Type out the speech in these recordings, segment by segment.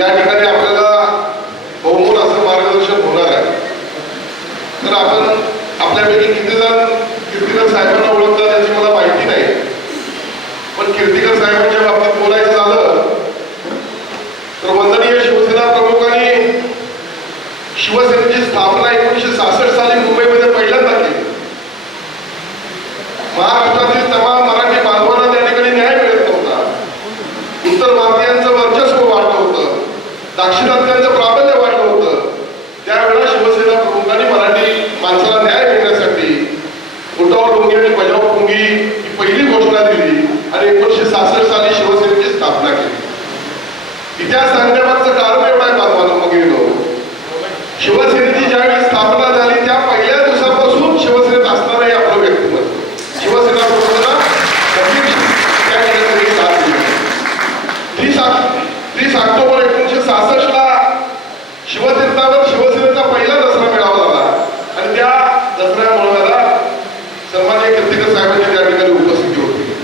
या ठिकाणी आपल्याला बहुमोल असं मार्गदर्शन होणार आहे तर आपण आपल्यापैकी किती जण कीर्तिकर साहेबांना उठाव डोंगी आणि बजाव पुंगी ही पहिली घोषणा दिली आणि एकोणीसशे सहासष्ट साली शिवसेनेची स्थापना केली. इतिहास सांगण्यामागचं कारण एवढा आहे बांधवांना मग गेलो शिवसेनेची ज्यावेळी स्थापना झाली त्या पहिल्या दिवसापासून शिवसेनेत असणार हे आपलं व्यक्तिमत्व. शिवसेना प्रमुखांना त्या ठिकाणी साथ दिली. तीस ऑक्टोबर एकोणीसशे सहासष्ट ला शिवतीर्थावर शिवसेनेचा पहिला दसरा मेळावा झाला आणि त्या दसऱ्या मेळाव्याला सन्मान्य कीर्तिकर साहेबांची त्या ठिकाणी उपस्थिती होती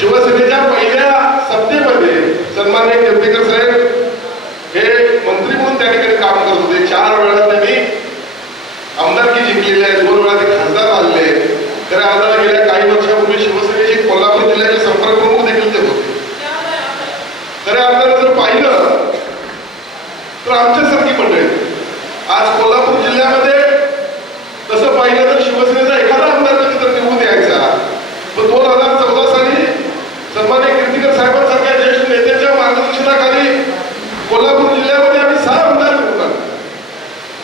शिवसेनेच्या पहिल्या सत्तेमध्ये सन्मान्य कीर्तिकर साहेब हे मंत्री म्हणून त्या ठिकाणी काम करत होते चार वेळा त्यांनी आमदारकी जिंकलेली आहे दोन वेळा ते खासदार आलेले तर आम्हाला गेल्या काही वर्षापूर्वी शिवसेनेचे कोल्हापूर जिल्ह्याचे संपर्क प्रमुख देखील ते होते. तर आपल्याला जर पाहिलं तर आमच्यासारखी मंडळी आज कोल्हापूर जिल्ह्यामध्ये तसं पाहिलं तर शिवसेनेचा एखादा आमदार कधी तर निवडून यायचा पण दोन हजार चौदा साली सन्मान्य कीर्तिकर साहेबांसारख्या ज्येष्ठ नेत्याच्या मार्गदर्शनाखाली कोल्हापूर जिल्ह्यामध्ये आम्ही सहा आमदार निवडून आलो.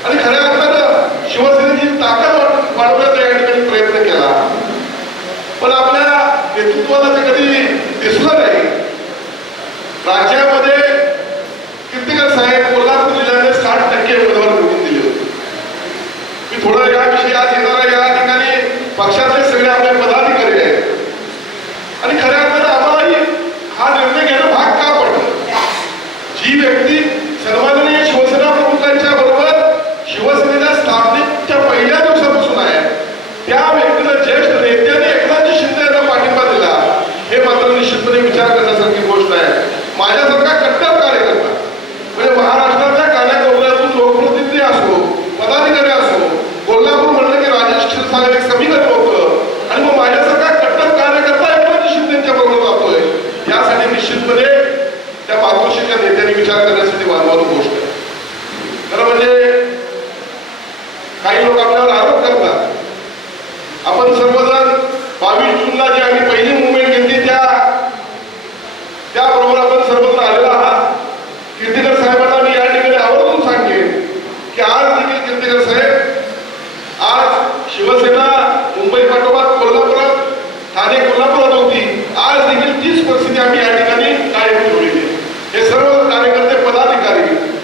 आणि खऱ्या अर्थानं शिवसेनेची ताकद वाढ- वाढवण्याचा या ठिकाणी प्रयत्न केला पण आपल्या तुम्हाला ते कधी दिसलं नाही. राज्यामध्ये कीर्तिकर साहेब कोल्हापूर जिल्ह्याने साठ टक्के उमेदवार निवडून दिले होते. मी थोडं या विषयी आज येणार या ठिकाणी पक्षाचे सगळे आपले पदाधिकारी आहेत. आणि खऱ्या अर्थानं आम्हालाही हा निर्णय घेणं भाग का पडतो जी व्यक्ती सन्माननीय शिवसेना प्रमुखांच्या बरोबर शिवसेनेच्या स्थापनेच्या पहिल्या दिवसापासून आहे त्या व्यक्तीला ज्येष्ठ नेत्याने एकनाथजी शिंदे यांना पाठिंबा दिला हे विचार करण्यासारखी गोष्ट आहे. माझ्यासारखा कट्टर कार्यकर्ता. म्हणजे महाराष्ट्राच्या कानाकोपऱ्यातून लोकप्रतिनिधी असो पदाधिकारी असो कोल्हापूर म्हणलं की राजेश क्षीरसागर एक समीकरण होतं. आणि मग माझ्यासारखा कट्टर कार्यकर्ता एकनाथजी शिंदेच्या बरोबर जातोय. यासाठी निश्चितपणे त्या मातोश्रीच्या नेत्यांनी विचार करण्यासाठी वादवाद गोष्ट आहे. खरं म्हणजे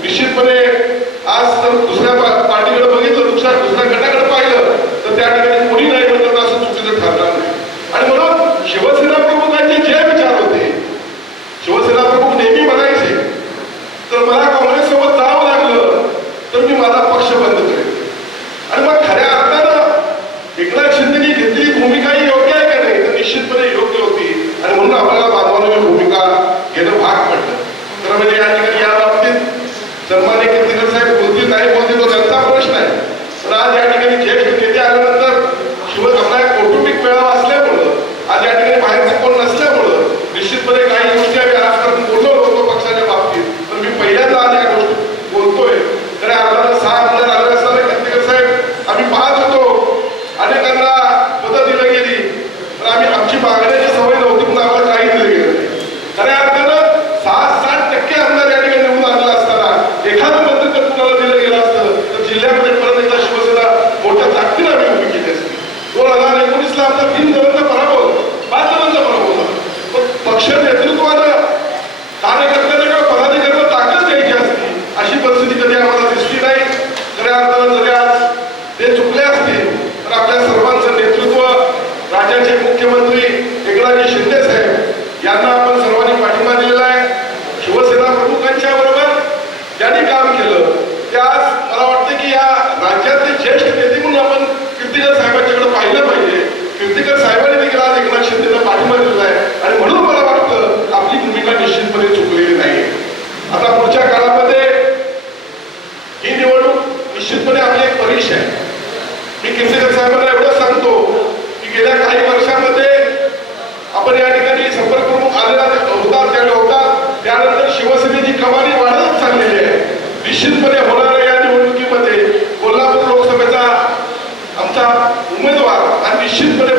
বিশেষ করে ಜ್ಯೇಷ್ಠ एकनाथजी शिंदे साहेब यांना आपण सर्वांनी पाठिंबा दिलेला आहे. शिवसेना प्रमुखांच्या बरोबर ज्यांनी काम केलं. त्यास मला वाटतं की या राज्यातले ज्येष्ठ नेते म्हणून आपण कीर्तिकर साहेबांच्याकडे पाहिलं पाहिजे. कीर्तिकर साहेबांनी देखील आज एकनाथ शिंदेला पाठिंबा दिलेला आहे. आणि म्हणून मला वाटतं आपली भूमिका निश्चितपणे चुकलेली नाही. आता पुढच्या काळामध्ये ही निवडणूक निश्चितपणे आपली एक परीक्षा आहे. मी कीर्तिकर साहेबांना एवढं सांगतो की गेल्या काही आपण या ठिकाणी संपर्क प्रमुख आलेला होता त्यावेळी होता. त्यानंतर शिवसेनेची कमानी वाढतच चाललेली आहे. निश्चितपणे होणाऱ्या या निवडणुकीमध्ये कोल्हापूर लोकसभेचा आमचा उमेदवार हा निश्चितपणे